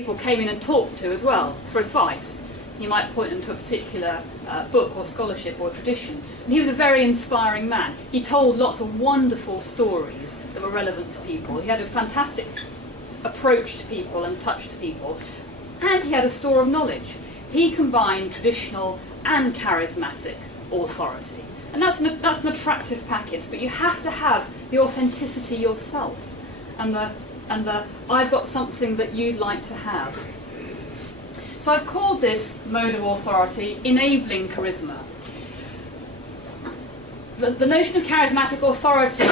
people came in and talked to as well for advice. You might point them to a particular book or scholarship or tradition. And he was a very inspiring man. He told lots of wonderful stories that were relevant to people. He had a fantastic approach to people and touch to people. And he had a store of knowledge. He combined traditional and charismatic authority. And that's an attractive package, but you have to have the authenticity yourself and the I've got something that you'd like to have. So I've called this mode of authority enabling charisma. The notion of charismatic authority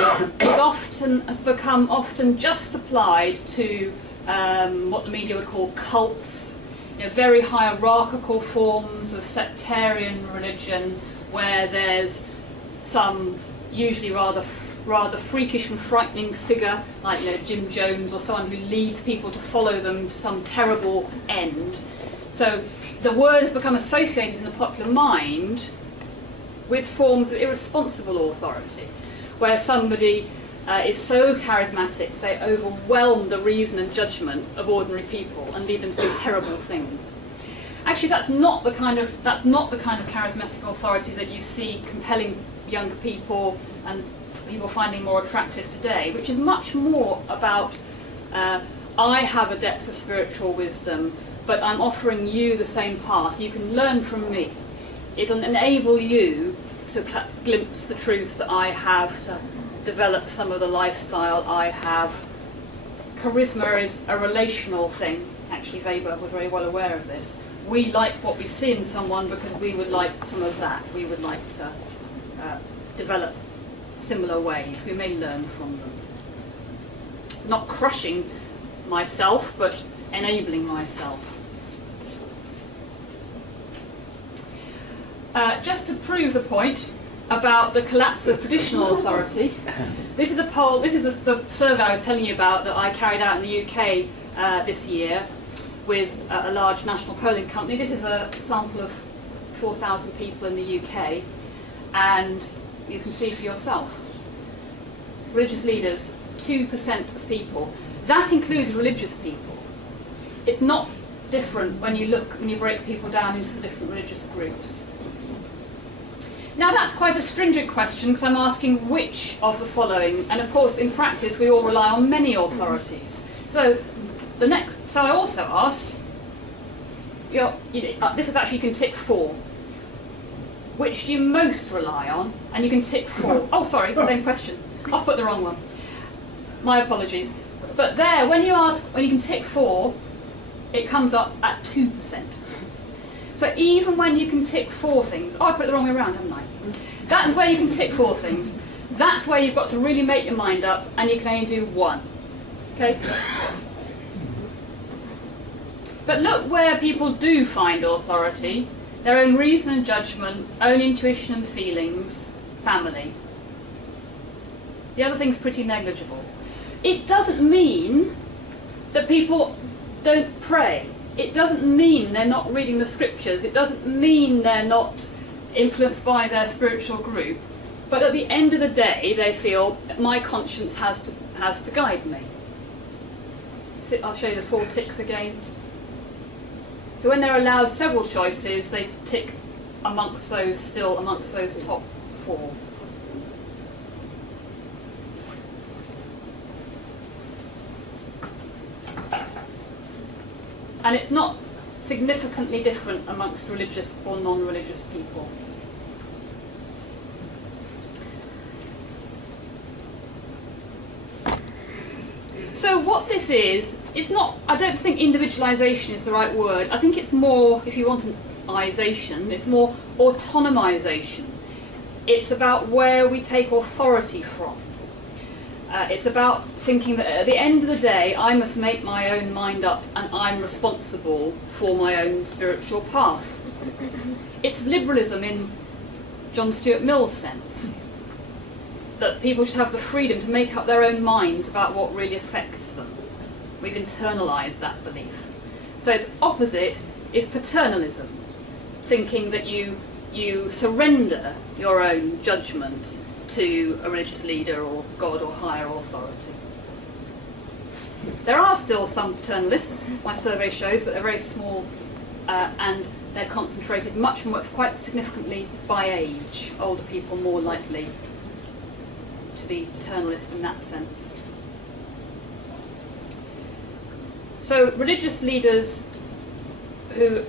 has become often just applied to what the media would call cults, very hierarchical forms of sectarian religion where there's some usually rather freakish and frightening figure like Jim Jones or someone who leads people to follow them to some terrible end. So the word has become associated in the popular mind with forms of irresponsible authority, where somebody is so charismatic they overwhelm the reason and judgment of ordinary people and lead them to do terrible things. Actually, that's not the kind of charismatic authority that you see compelling younger people and people finding more attractive today, which is much more about I have a depth of spiritual wisdom, but I'm offering you the same path. You can learn from me. It'll enable you to glimpse the truth that I have, to develop some of the lifestyle I have. Charisma is a relational thing. Actually, Weber was very well aware of this. We like what we see in someone because we would like some of that. We would like to develop similar ways. We may learn from them. Not crushing myself, but enabling myself. Just to prove the point about the collapse of traditional authority, this is a poll. This is the survey I was telling you about that I carried out in the UK this year with a large national polling company. This is a sample of 4,000 people in the UK, and you can see for yourself. Religious leaders, 2% of people. That includes religious people. It's not different when you break people down into the different religious groups. Now that's quite a stringent question because I'm asking which of the following, and of course in practice we all rely on many authorities. So I also asked, this is actually, you can tick 4. Which do you most rely on? And you can tick 4. Oh, sorry, same question. I've put the wrong one. My apologies. But there, when you can tick 4, it comes up at 2%. So even when you can tick 4 things, I put it the wrong way around, haven't I? That's where you can tick 4 things. That's where you've got to really make your mind up, and you can only do 1. Okay? But look where people do find authority: their own reason and judgment, own intuition and feelings, family. The other thing's pretty negligible. It doesn't mean that people don't pray. It doesn't mean they're not reading the scriptures. It doesn't mean they're not influenced by their spiritual group. But at the end of the day, they feel my conscience has to guide me. I'll show you the 4 ticks again. So when they're allowed several choices, they tick amongst those top 4. And it's not significantly different amongst religious or non-religious people. So what this is, it's not, I don't think individualisation is the right word. I think it's more, if you want an isation, it's more autonomisation. It's about where we take authority from. It's about thinking that at the end of the day, I must make my own mind up and I'm responsible for my own spiritual path. It's liberalism in John Stuart Mill's sense, that people should have the freedom to make up their own minds about what really affects them. We've internalised that belief. So its opposite is paternalism, thinking that you surrender your own judgment to a religious leader or God or higher authority. There are still some paternalists, my survey shows, but they're very small, and they're concentrated much more, quite significantly by age. Older people more likely to be paternalist in that sense. So religious leaders who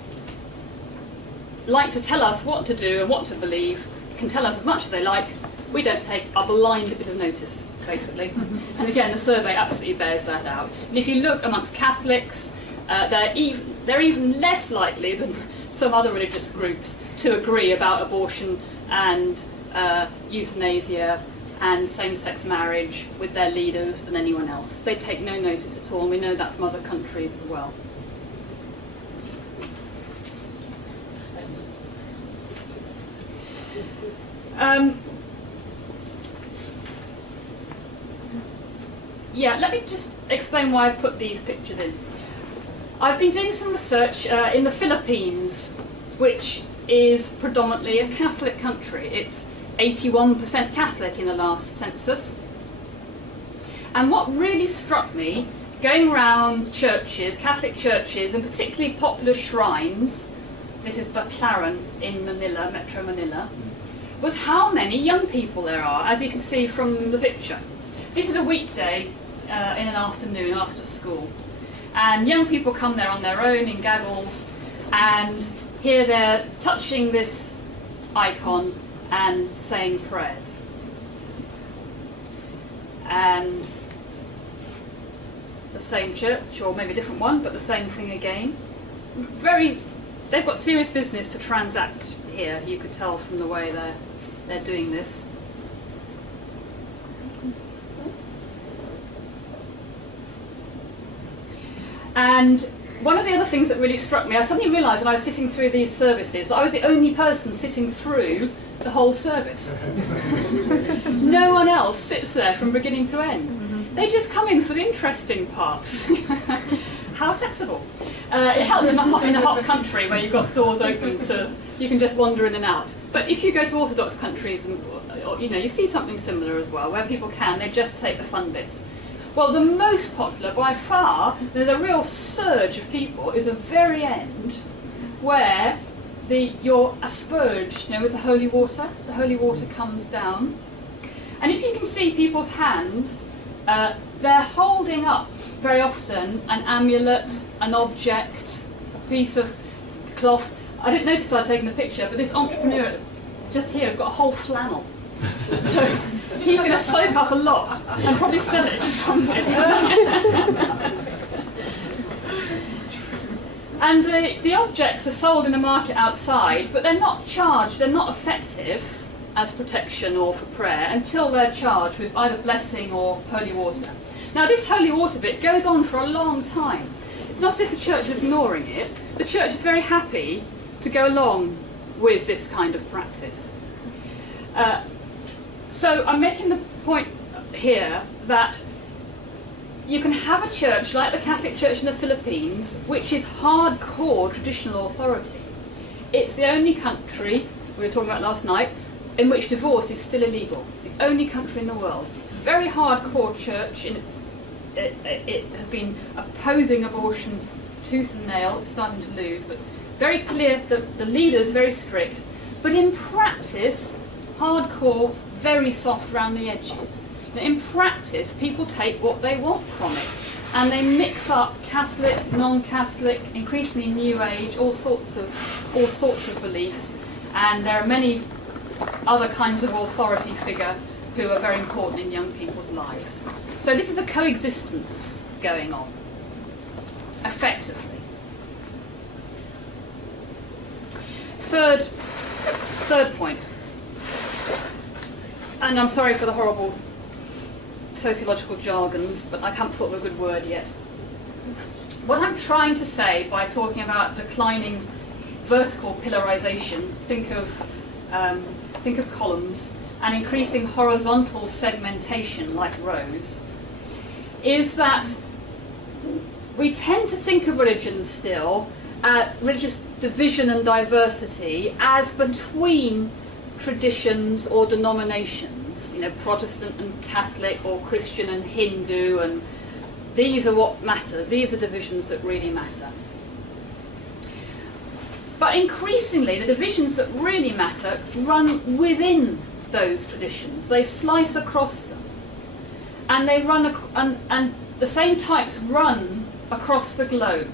like to tell us what to do and what to believe can tell us as much as they like. We don't take a blind bit of notice, basically. And again, the survey absolutely bears that out. And if you look amongst Catholics, they're even less likely than some other religious groups to agree about abortion and euthanasia and same-sex marriage with their leaders than anyone else. They take no notice at all, and we know that from other countries as well. Yeah, let me just explain why I've put these pictures in. I've been doing some research in the Philippines, which is predominantly a Catholic country. It's 81% Catholic in the last census. And what really struck me, going around churches, Catholic churches, and particularly popular shrines, this is Baclaran in Manila, Metro Manila, was how many young people there are, as you can see from the picture. This is a weekday in an afternoon after school. And young people come there on their own in gaggles, and here they're touching this icon and saying prayers. And the same church, or maybe a different one, but the same thing again. They've got serious business to transact here, you could tell from the way they're doing this. And one of the other things that really struck me, I suddenly realised when I was sitting through these services that I was the only person sitting through the whole service. No one else sits there from beginning to end. They just come in for the interesting parts. How sensible. It helps in a hot country where you've got doors open to, you can just wander in and out. But if you go to Orthodox countries, and you see something similar as well, where people they just take the fun bits. Well, the most popular, by far, there's a real surge of people, is the very end, where you're asperged, with the holy water. The holy water comes down. And if you can see people's hands, they're holding up, very often, an amulet, an object, a piece of cloth. I didn't notice I'd taken the picture, but this entrepreneur just here has got a whole flannel. So he's going to soak up a lot and probably sell it to somebody. And the objects are sold in the market outside, but they're not charged, they're not effective as protection or for prayer until they're charged with either blessing or holy water. Now this holy water bit goes on for a long time. It's not as if the church is ignoring it. The church is very happy to go along with this kind of practice. So I'm making the point here that you can have a church like the Catholic Church in the Philippines, which is hardcore traditional authority. It's the only country, we were talking about last night, in which divorce is still illegal. It's the only country in the world. It's a very hardcore church, and it has been opposing abortion tooth and nail. It's starting to lose, but very clear, the leader's very strict. But in practice, hardcore, very soft around the edges. Now, in practice, people take what they want from it, and they mix up Catholic, non-Catholic, increasingly New Age, all sorts of beliefs, and there are many other kinds of authority figure who are very important in young people's lives. So this is the coexistence going on, effectively. Third point. And I'm sorry for the horrible sociological jargons, but I haven't thought of a good word yet. What I'm trying to say by talking about declining vertical pillarization, think of columns, and increasing horizontal segmentation like rows, is that we tend to think of religion still, religious division and diversity, as between traditions or denominations, Protestant and Catholic, or Christian and Hindu, and these are what matters. These are divisions that really matter. But increasingly, the divisions that really matter run within those traditions. They slice across them, and they run and the same types run across the globe.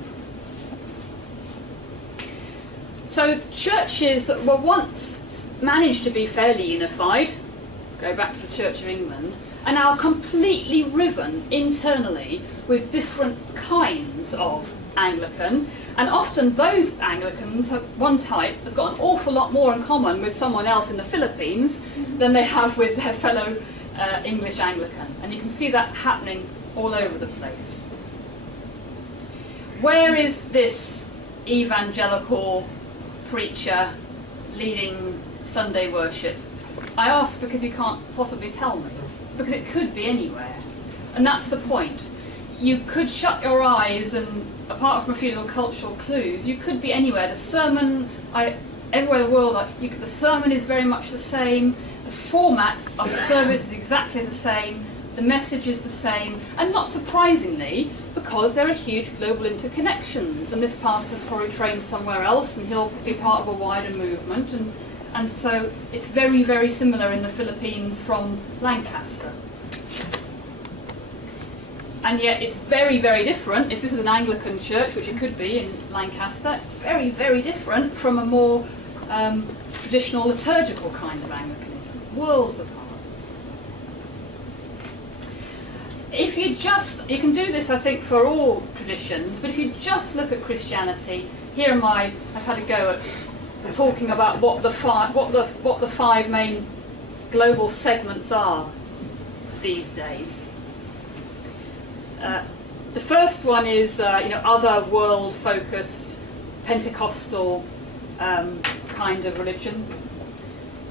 So churches that were once managed to be fairly unified, go back to the Church of England, are now completely riven internally with different kinds of Anglican, and often those Anglicans, one type, has got an awful lot more in common with someone else in the Philippines than they have with their fellow English Anglican. And you can see that happening all over the place. Where is this evangelical preacher leading Sunday worship? I ask because you can't possibly tell me, because it could be anywhere. And that's the point. You could shut your eyes and, apart from a few little cultural clues, you could be anywhere. The sermon, everywhere in the world, the sermon is very much the same, the format of the service is exactly the same, the message is the same, and not surprisingly, because there are huge global interconnections, and this pastor's probably trained somewhere else, and he'll be part of a wider movement, and so it's very, very similar in the Philippines from Lancaster. And yet it's very, very different, if this was an Anglican church, which it could be in Lancaster, very, very different from a more traditional liturgical kind of Anglicanism, worlds apart. If you can do this, I think, for all traditions, but if you just look at Christianity, I've had a go at talking about what the five main global segments are these days. The first one is other world-focused Pentecostal kind of religion.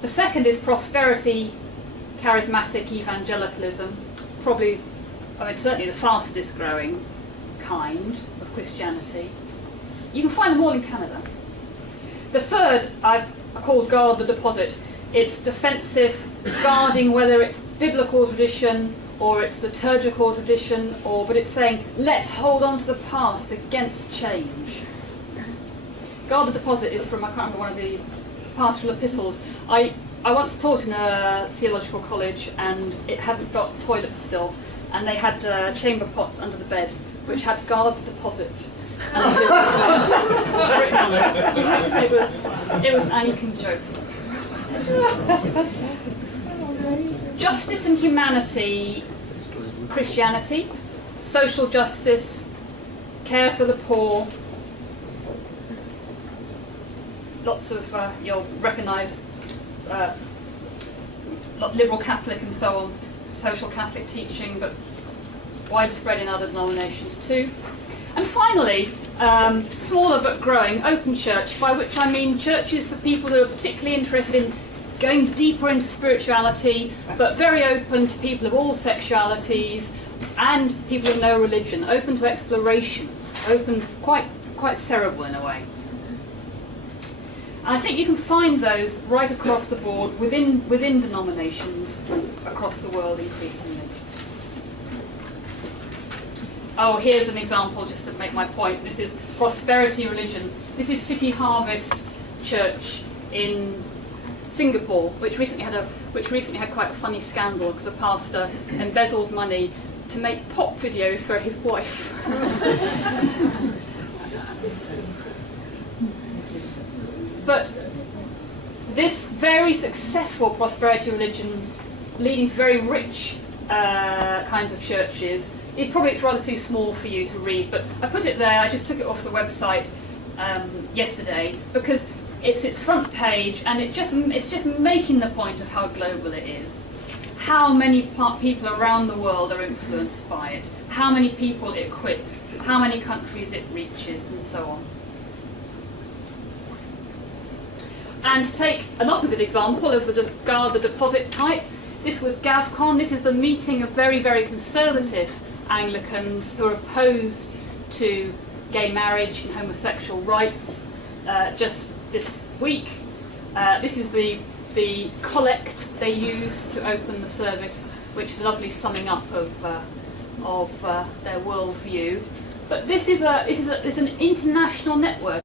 The second is prosperity, charismatic evangelicalism, certainly the fastest growing kind of Christianity. You can find them all in Canada. The third I've called guard the deposit. It's defensive, guarding whether it's biblical tradition or it's liturgical tradition, but it's saying, let's hold on to the past against change. Guard the deposit is from, I can't remember, one of the pastoral epistles. I once taught in a theological college, and it hadn't got toilets still, and they had chamber pots under the bed, which had guard the deposit. It was an Anglican joke. Justice and humanity, Christianity, social justice, care for the poor, lots of, you'll recognise liberal Catholic and so on, social Catholic teaching, but widespread in other denominations too. And finally, smaller but growing, open church, by which I mean churches for people who are particularly interested in going deeper into spirituality, but very open to people of all sexualities and people of no religion, open to exploration, open, quite cerebral in a way. And I think you can find those right across the board within denominations across the world increasingly. Oh, here's an example just to make my point. This is prosperity religion. This is City Harvest Church in Singapore, which recently had quite a funny scandal because the pastor embezzled money to make pop videos for his wife. But this very successful prosperity religion, leading to very rich kinds of churches, it's rather too small for you to read, but I put it there. I just took it off the website yesterday because it's its front page, and it's just making the point of how global it is, how many people around the world are influenced by it, how many people it equips, how many countries it reaches, and so on. And to take an opposite example of the guard the deposit type, this was GavCon. This is the meeting of very, very conservative Anglicans who are opposed to gay marriage and homosexual rights just this week. This is the collect they use to open the service, which is a lovely summing up of of their worldview. But this is an international network.